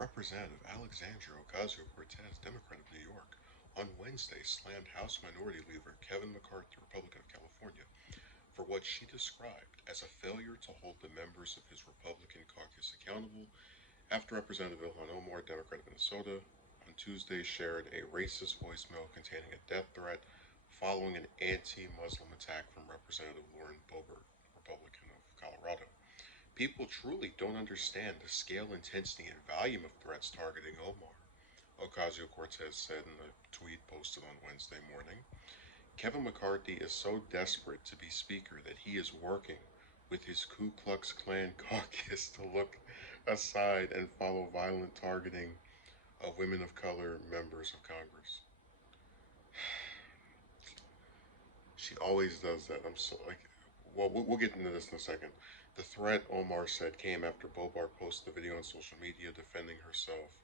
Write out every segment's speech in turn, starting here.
Representative Alexandria Ocasio-Cortez, Democrat of New York, on Wednesday slammed House Minority Leader Kevin McCarthy, Republican of California, for what she described as a failure to hold the members of his Republican caucus accountable after Representative Ilhan Omar, Democrat of Minnesota, on Tuesday shared a racist voicemail containing a death threat following an anti-Muslim attack from Representative Lauren Boebert, Republican of Colorado. People truly don't understand the scale, intensity, and volume of threats targeting Omar, Ocasio-Cortez said in a tweet posted on Wednesday morning. Kevin McCarthy is so desperate to be Speaker that he is working with his Ku Klux Klan caucus to look aside and follow violent targeting of women of color members of Congress. She always does that. I'm so like, well, we'll get into this in a second. The threat, Omar said, came after Bobart posted a video on social media defending herself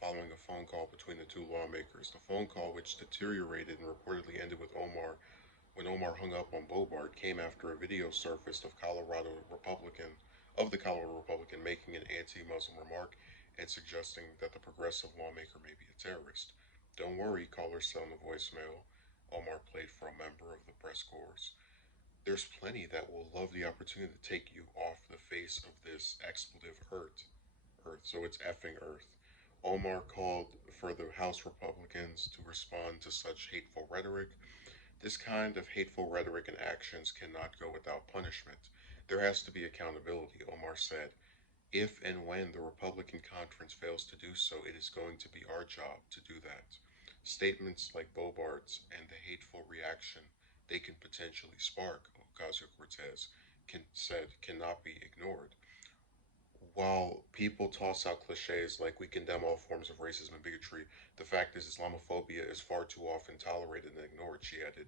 following a phone call between the two lawmakers. The phone call, which deteriorated and reportedly ended with Omar when Omar hung up on Bobart, came after a video surfaced of the Colorado Republican making an anti-Muslim remark and suggesting that the progressive lawmaker may be a terrorist. Don't worry, caller said on the voicemail Omar played for a member of the press corps. There's plenty that will love the opportunity to take you off the face of this expletive Earth. So it's effing Earth. Omar called for the House Republicans to respond to such hateful rhetoric. This kind of hateful rhetoric and actions cannot go without punishment. There has to be accountability, Omar said. If and when the Republican conference fails to do so, it is going to be our job to do that. Statements like Bobart's and the hateful reaction they can potentially spark, Ocasio-Cortez said, cannot be ignored. While people toss out cliches like we condemn all forms of racism and bigotry, the fact is Islamophobia is far too often tolerated and ignored, she added.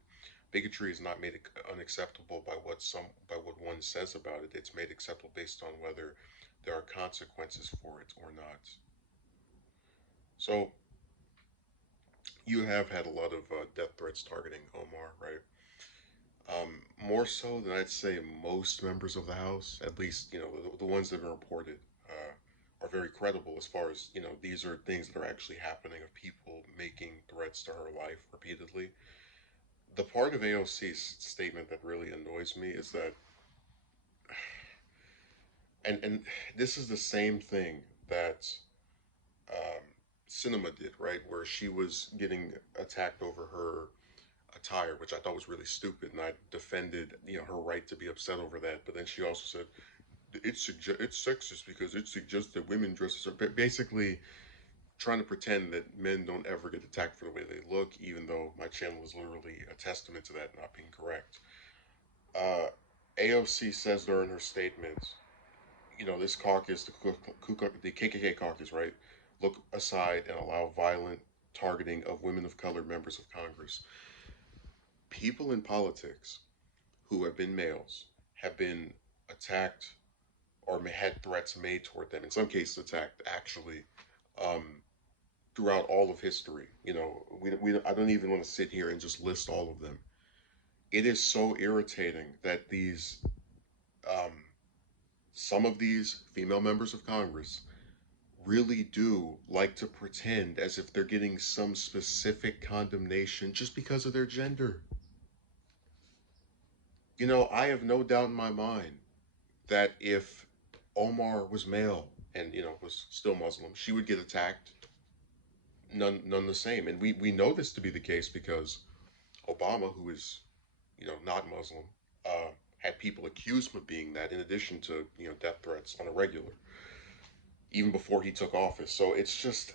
Bigotry is not made unacceptable by what one says about it. It's made acceptable based on whether there are consequences for it or not. So you have had a lot of death threats targeting Omar, right? More so than I'd say most members of the House, at least the ones that are reported, are very credible as far as these are things that are actually happening of people making threats to her life repeatedly. The part of AOC's statement that really annoys me is that, and this is the same thing that um, Cinema did, right, where she was getting attacked over her attire, which I thought was really stupid, and I defended her right to be upset over that. But then she also said it's sexist because it suggests that women dresses are basically trying to pretend that men don't ever get attacked for the way they look, even though my channel is literally a testament to that not being correct. Uh, AOC says during her statement, this caucus, the KKK caucus, right, look aside and allow violent targeting of women of color members of Congress. People in politics who have been males have been attacked or had threats made toward them, in some cases attacked, actually, um, throughout all of history. I don't even want to sit here and just list all of them. It is so irritating that um, some of these female members of Congress really do like to pretend as if they're getting some specific condemnation just because of their gender. I have no doubt in my mind that if Omar was male and was still Muslim, she would get attacked. None the same. And we know this to be the case because Obama, who is not Muslim, uh, had people accuse him of being that, in addition to death threats on a regular, even before he took office. So it's just,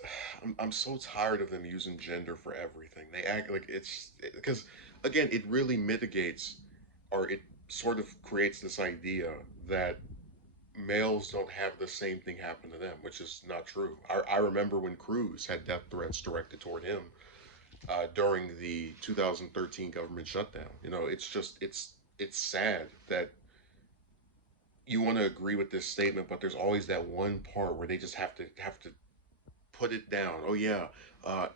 I'm so tired of them using gender for everything. They act like because, again, it really mitigates, or it sort of creates this idea that males don't have the same thing happen to them, which is not true. I remember when Cruz had death threats directed toward him during the 2013 government shutdown. It's sad that you want to agree with this statement, but there's always that one part where they just have to put it down. Oh yeah, uh,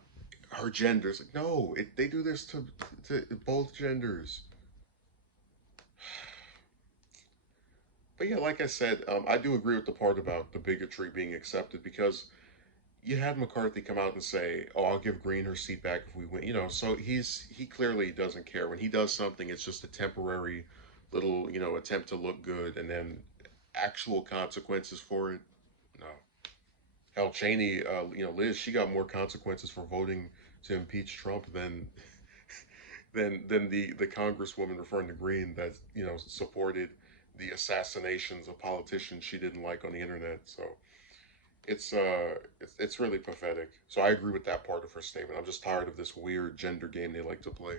her gender's like no, they do this to both genders. But yeah, like I said, I do agree with the part about the bigotry being accepted because you had McCarthy come out and say, "Oh, I'll give Green her seat back if we win." You know, so he clearly doesn't care. When he does something, it's just a temporary little attempt to look good, and then actual consequences for it. No. Hell, Cheney, Liz, she got more consequences for voting to impeach Trump than the congresswoman referring to Green that supported the assassinations of politicians she didn't like on the internet. So it's really pathetic. So I agree with that part of her statement. I'm just tired of this weird gender game they like to play.